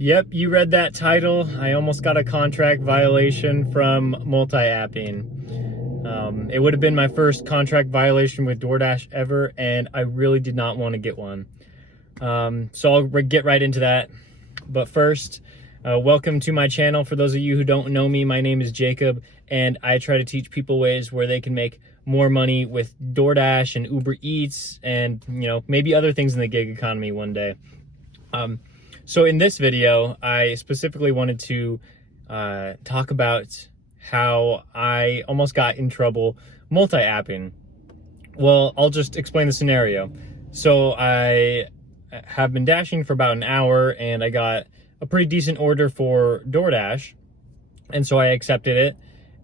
Yep, you read that title. I almost got a contract violation from multi-apping. It would have been my first contract violation with DoorDash ever, and I really did not want to get one. So I'll get right into that. But first, welcome to my channel. For those of you who don't know me, my name is Jacob, and I try to teach people ways where they can make more money with DoorDash and Uber Eats and, maybe other things in the gig economy one day. So in this video, I specifically wanted to talk about how I almost got in trouble multi-apping. Well, I'll just explain the scenario. So I have been dashing for about an hour, and I got a pretty decent order for DoorDash, and so I accepted it,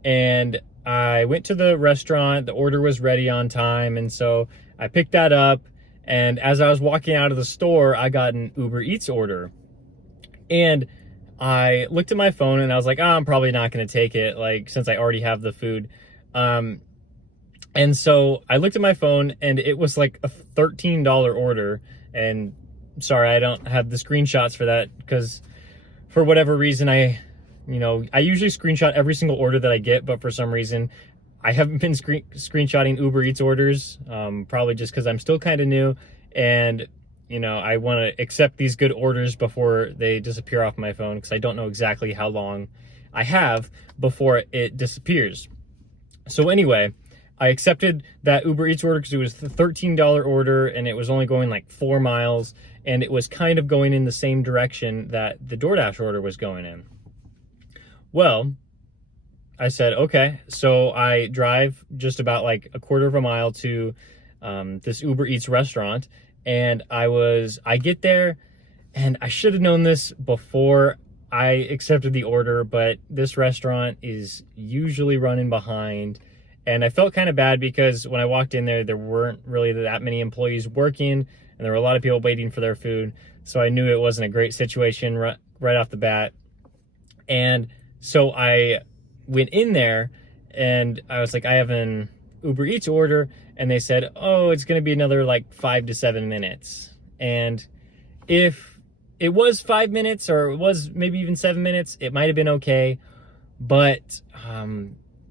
and I went to the restaurant. The order was ready on time, and so I picked that up. And as I was walking out of the store, I got an Uber Eats order. And I looked at my phone and I was like, I'm probably not going to take it, since I already have the food. And so I looked at my phone and it was like a $13 order. And sorry, I don't have the screenshots for that because for whatever reason, I usually screenshot every single order that I get, but for some reason, I haven't been screenshotting Uber Eats orders, probably just because I'm still kind of new, and I want to accept these good orders before they disappear off my phone, because I don't know exactly how long I have before it disappears. So anyway, I accepted that Uber Eats order because it was the $13 order, and it was only going like 4 miles, and it was kind of going in the same direction that the DoorDash order was going in. Well, I said, okay, so I drive just about like a quarter of a mile to this Uber Eats restaurant, and I get there, and I should have known this before I accepted the order, but this restaurant is usually running behind, and I felt kind of bad because when I walked in there weren't really that many employees working, and there were a lot of people waiting for their food, so I knew it wasn't a great situation right off the bat. And so I went in there and I was like, I have an Uber Eats order, and they said, oh, it's going to be another like 5 to 7 minutes. And if it was 5 minutes or it was maybe even 7 minutes, it might have been okay. But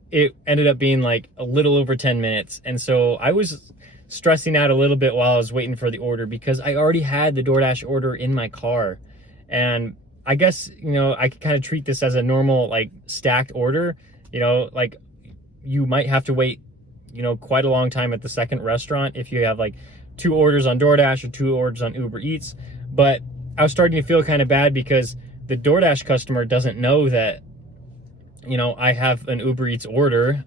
it ended up being like a little over 10 minutes. And so I was stressing out a little bit while I was waiting for the order because I already had the DoorDash order in my car. And I guess, I could kind of treat this as a normal, stacked order. You might have to wait, quite a long time at the second restaurant if you have, 2 orders on DoorDash or 2 orders on Uber Eats. But I was starting to feel kind of bad because the DoorDash customer doesn't know that, I have an Uber Eats order.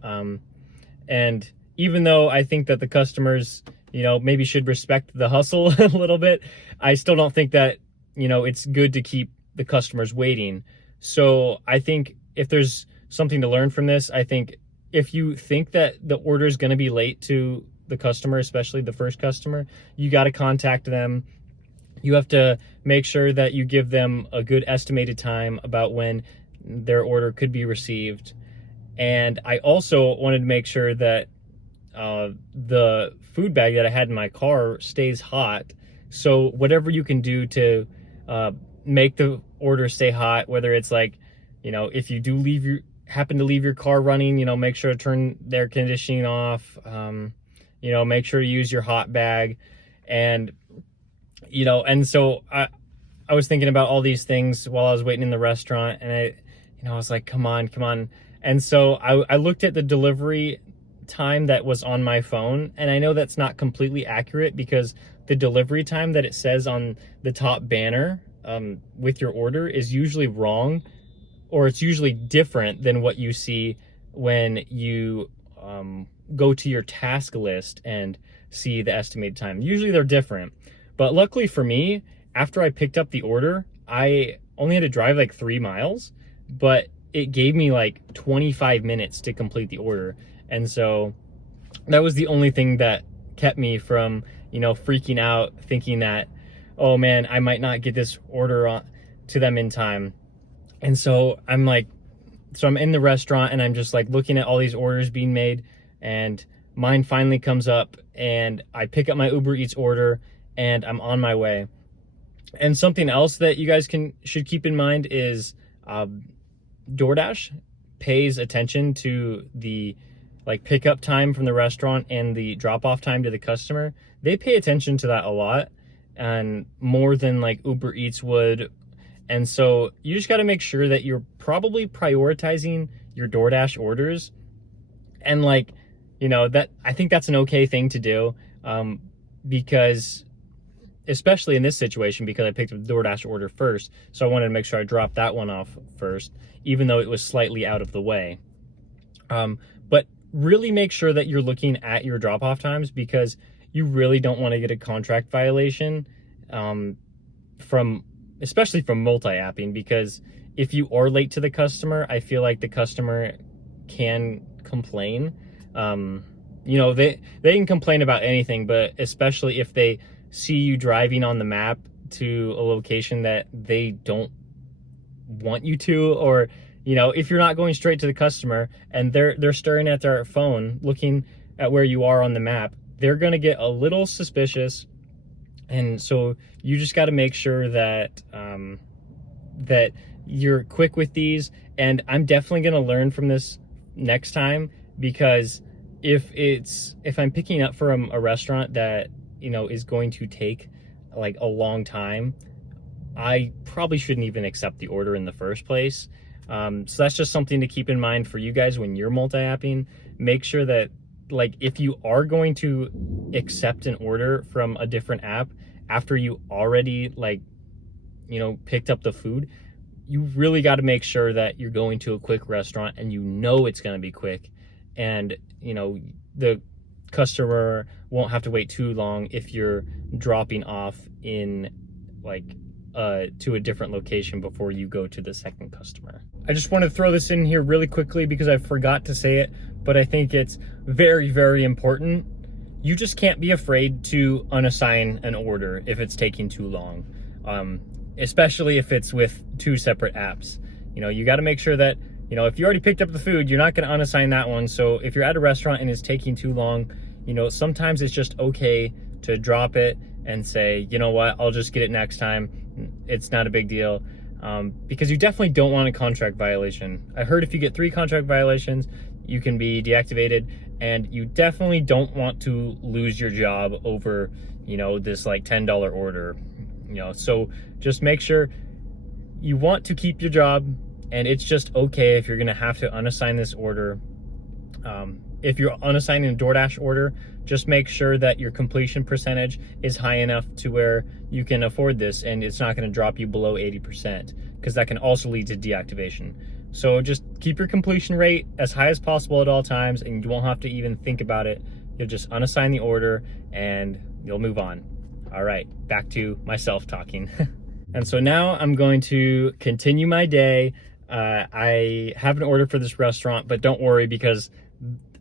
And even though I think that the customers, maybe should respect the hustle a little bit, I still don't think that, it's good to keep the customers waiting. So I think if there's something to learn from this, I think if you think that the order is going to be late to the customer, especially the first customer, you got to contact them. You have to make sure that you give them a good estimated time about when their order could be received. And I also wanted to make sure that the food bag that I had in my car stays hot. So whatever you can do to make the order stay hot, whether it's if you do happen to leave your car running, make sure to turn the air conditioning off, make sure to use your hot bag. And and so I was thinking about all these things while I was waiting in the restaurant, and I was like, come on. And so I looked at the delivery time that was on my phone, and I know that's not completely accurate because the delivery time that it says on the top banner with your order is usually wrong, or it's usually different than what you see when you go to your task list and see the estimated time. Usually they're different. But luckily for me, after I picked up the order, I only had to drive 3 miles, but it gave me 25 minutes to complete the order. And so that was the only thing that kept me from, freaking out, thinking that, oh man, I might not get this order to them in time. And so I'm in the restaurant, and I'm just looking at all these orders being made, and mine finally comes up, and I pick up my Uber Eats order, and I'm on my way. And something else that you guys should keep in mind is DoorDash pays attention to the like pickup time from the restaurant and the drop-off time to the customer. They pay attention to that a lot, and more than like Uber Eats would. And so you just got to make sure that you're probably prioritizing your DoorDash orders. And like, you know, that I think that's an okay thing to do, because especially in this situation, because I picked up the DoorDash order first. So I wanted to make sure I dropped that one off first, even though it was slightly out of the way. But really make sure that you're looking at your drop-off times, because you really don't want to get a contract violation, especially from multi-apping, because if you are late to the customer, I feel like the customer can complain. You know, they can complain about anything, but especially if they see you driving on the map to a location that they don't want you to, or, you know, if you're not going straight to the customer and they're staring at their phone looking at where you are on the map, they're going to get a little suspicious. And so you just got to make sure that that you're quick with these. And I'm definitely going to learn from this next time, because if I'm picking up from a restaurant that, you know, is going to take like a long time, I probably shouldn't even accept the order in the first place. So that's just something to keep in mind for you guys when you're multi-apping. Make sure that, like, if you are going to accept an order from a different app after you already, like, you know, picked up the food, you really got to make sure that you're going to a quick restaurant and you know it's going to be quick, and, you know, the customer won't have to wait too long if you're dropping off in like to a different location before you go to the second customer. I just want to throw this in here really quickly because I forgot to say it, but I think it's very, very important. You just can't be afraid to unassign an order if it's taking too long, especially if it's with two separate apps. You know, you got to make sure that, you know, if you already picked up the food, you're not going to unassign that one. So if you're at a restaurant and it's taking too long, you know, sometimes it's just okay to drop it and say, you know what, I'll just get it next time. It's not a big deal, because you definitely don't want a contract violation. I heard if you get 3 contract violations, you can be deactivated, and you definitely don't want to lose your job over, you know, this like $10 order, you know. So just make sure you want to keep your job, and it's just okay if you're going to have to unassign this order. If you're unassigning a DoorDash order, just make sure that your completion percentage is high enough to where you can afford this and it's not going to drop you below 80%, because that can also lead to deactivation. So just keep your completion rate as high as possible at all times, and you won't have to even think about it. You'll just unassign the order and you'll move on. All right, back to myself talking. And so now I'm going to continue my day. I have an order for this restaurant, but don't worry, because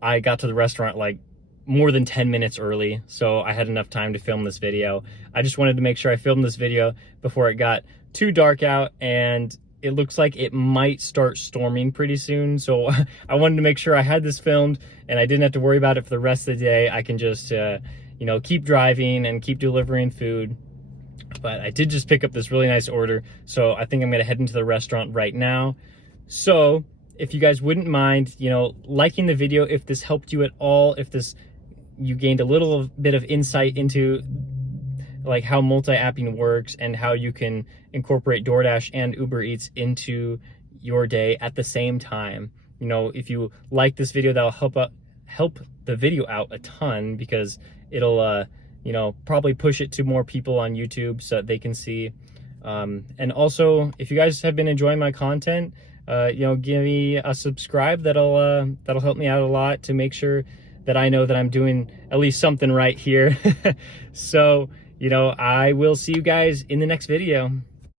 I got to the restaurant like more than 10 minutes early, so I had enough time to film this video. I just wanted to make sure I filmed this video before it got too dark out, and it looks like it might start storming pretty soon. So I wanted to make sure I had this filmed and I didn't have to worry about it for the rest of the day. I can just, you know, keep driving and keep delivering food. But I did just pick up this really nice order, so I think I'm gonna head into the restaurant right now. So if you guys wouldn't mind, you know, liking the video if this helped you at all, if you gained a little bit of insight into like how multi-apping works and how you can incorporate DoorDash and Uber Eats into your day at the same time. You know, if you like this video, that'll help the video out a ton, because it'll you know, probably push it to more people on YouTube so that they can see. And also, if you guys have been enjoying my content, you know, give me a subscribe. That'll help me out a lot to make sure that I know that I'm doing at least something right here. So, you know, I will see you guys in the next video.